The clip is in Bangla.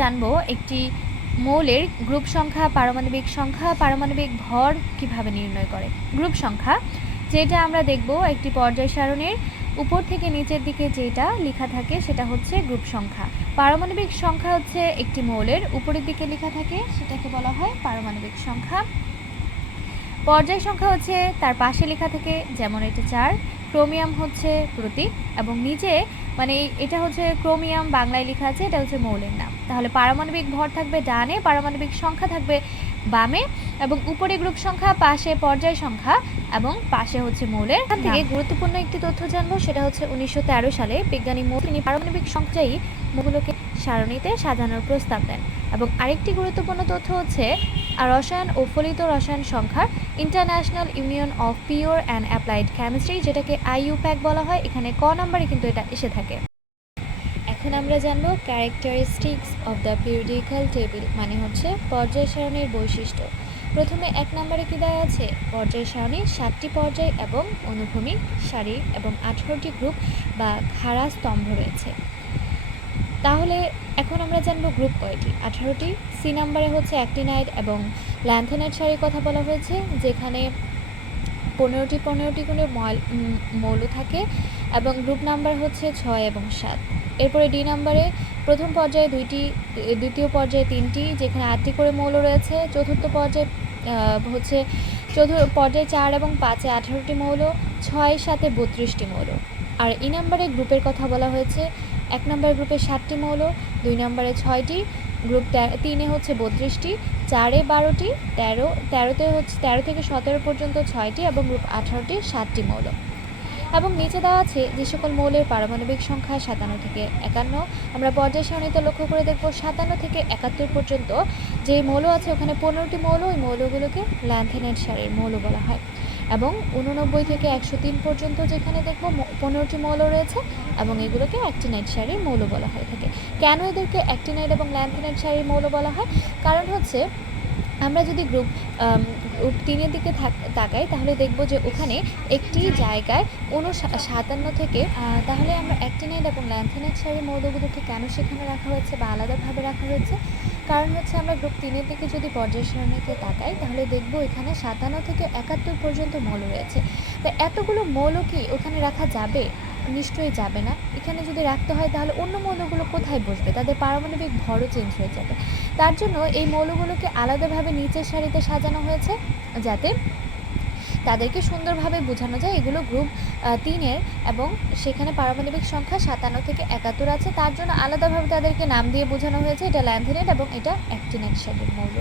জানব, একটি মৌলের গ্রুপ সংখ্যা, পারমাণবিক সংখ্যা, পারমাণবিক ভর কীভাবে নির্ণয় করে? গ্রুপ সংখ্যা, যেটা আমরা দেখব একটি পর্যায় সারণীর উপর থেকে নিচের দিকে যেটা লেখা থাকে সেটা হচ্ছে গ্রুপ সংখ্যা। পারমাণবিক সংখ্যা হচ্ছে একটি মৌলের উপরের দিকে লেখা থাকে, সেটাকে বলা হয় পারমাণবিক সংখ্যা। পর্যায় সংখ্যা হচ্ছে তার পাশে লেখা থাকে যেমন এটা চার ক্রোমিয়াম হচ্ছে প্রতীক এবং নিচে মানে এটা হচ্ছে ক্রোমিয়াম বাংলায় লেখা আছে এটা হচ্ছে মৌলের নাম। তাহলে পারমাণবিক ভর থাকবে ডানে পারমাণবিক সংখ্যা থাকবে বামে এবং উপরে গ্রুপ সংখ্যা পাশে পর্যায় সংখ্যা এবং পাশে হচ্ছে মৌলের। এখান থেকে গুরুত্বপূর্ণ একটি তথ্য জানব সেটা হচ্ছে উনিশশো তেরো সালে বিজ্ঞানী মৌ তিনি পারমাণবিক সংখ্যাই মৌলকে সারণীতে সাজানোর প্রস্তাব দেন। এবং আরেকটি গুরুত্বপূর্ণ তথ্য হচ্ছে আর রসায়ন ও ফলিত রসায়ন সংখ্যার international union of pure and applied chemistry যেটাকে আইইউপ্যাক বলা হয়, এখানে ক নম্বরে কিন্তু এটা এসে থাকে। এখন আমরা জানব characteristics of the periodical table মানে হচ্ছে পর্যায় সারণীর বৈশিষ্ট্য। প্রথমে এক নম্বরে কি দেওয়া আছে? পর্যায় সারণীর সাতটি পর্যায় এবং অনুভূমিক সারি এবং আঠারোটি গ্রুপ বা খাড়া স্তম্ভ রয়েছে। তাহলে এখন আমরা জানব গ্রুপ কয়টি? আঠারোটি। সি নাম্বারে হচ্ছে অ্যাক্টিনাইড এবং ল্যান্থেনাইড সারির কথা বলা হয়েছে, যেখানে পনেরোটি পনেরোটি করে মৌল থাকে এবং গ্রুপ নাম্বার হচ্ছে ছয় এবং সাত। এরপরে ডি নাম্বারে প্রথম পর্যায়ে দুইটি, দ্বিতীয় পর্যায়ে তিনটি, যেখানে আটটি করে মৌল রয়েছে। চতুর্থ পর্যায়ে হচ্ছে চতুর্থ পর্যায়ে চার এবং পাঁচে আঠারোটি মৌল, ছয় সাথে বত্রিশটি মৌল। আর ই নাম্বারে গ্রুপের কথা বলা হয়েছে এক নম্বর গ্রুপে ষাটটি মৌল, দুই নম্বরে ছয়টি, গ্রুপ তিনে হচ্ছে বত্রিশটি, চারে বারোটি, তেরো, তেরোতে হচ্ছে, তেরো থেকে সতেরো পর্যন্ত ছয়টি এবং গ্রুপ আঠারোটি সাতটি মৌল। এবং নিচে দেওয়া আছে যে সকল মৌলের পারমাণবিক সংখ্যা সাতান্ন থেকে একান্ন। আমরা পর্যায় সারণীতে লক্ষ্য করে দেখব সাতান্ন থেকে একাত্তর পর্যন্ত যে মৌল আছে, ওখানে পনেরোটি মৌল, ওই মৌলগুলোকে ল্যান্থেনাইড সারির মৌল বলা হয়। এবং উননব্বই থেকে একশো তিন পর্যন্ত যেখানে দেখব পনেরোটি মৌল রয়েছে এবং এগুলোকে অ্যাক্টিনাইট শাড়ির মৌল বলা হয়ে থাকে। কেন এদেরকে অ্যাক্টিনাইট এবং ল্যান্থেনাইড শাড়ির মৌল বলা হয়? কারণ হচ্ছে আমরা যদি গ্রুপ গ্রুপ তিনের দিকে তাকাই, তাহলে দেখব যে ওখানে একটি জায়গায় সাতান্ন থেকে তাহলে আমরা অ্যাক্টিনাইড এবং ল্যান্থেনাইড সারির মৌলগুলোকে কেন সেখানে রাখা হয়েছে বা আলাদাভাবে রাখা হয়েছে? কারণ হচ্ছে আমরা গ্রুপ তিনের দিকে যদি পর্যায় সারণীতে তাকাই, তাহলে দেখব এখানে সাতান্ন থেকে একাত্তর পর্যন্ত মৌল রয়েছে। তো এতগুলো মৌল কি ওখানে রাখা যাবে? নিশ্চয়ই যাবে না। এখানে যদি রাখতে হয় তাহলে অন্য মৌলগুলো কোথায় বসবে? তাদের পারমাণবিক ভরও চেঞ্জ হয়ে যাবে। তার জন্য এই মৌলগুলোকে আলাদাভাবে নিচের সারিতে সাজানো হয়েছে, যাতে তাদেরকে সুন্দরভাবে বোঝানো যায়। এগুলো গ্রুপ তিনের এবং সেখানে পারমাণবিক সংখ্যা সাতান্ন থেকে একাত্তর আছে। তার জন্য আলাদাভাবে তাদেরকে নাম দিয়ে বোঝানো হয়েছে। এটা ল্যান্থেনেট এবং এটা অ্যাক্টিনেট সারির মৌল।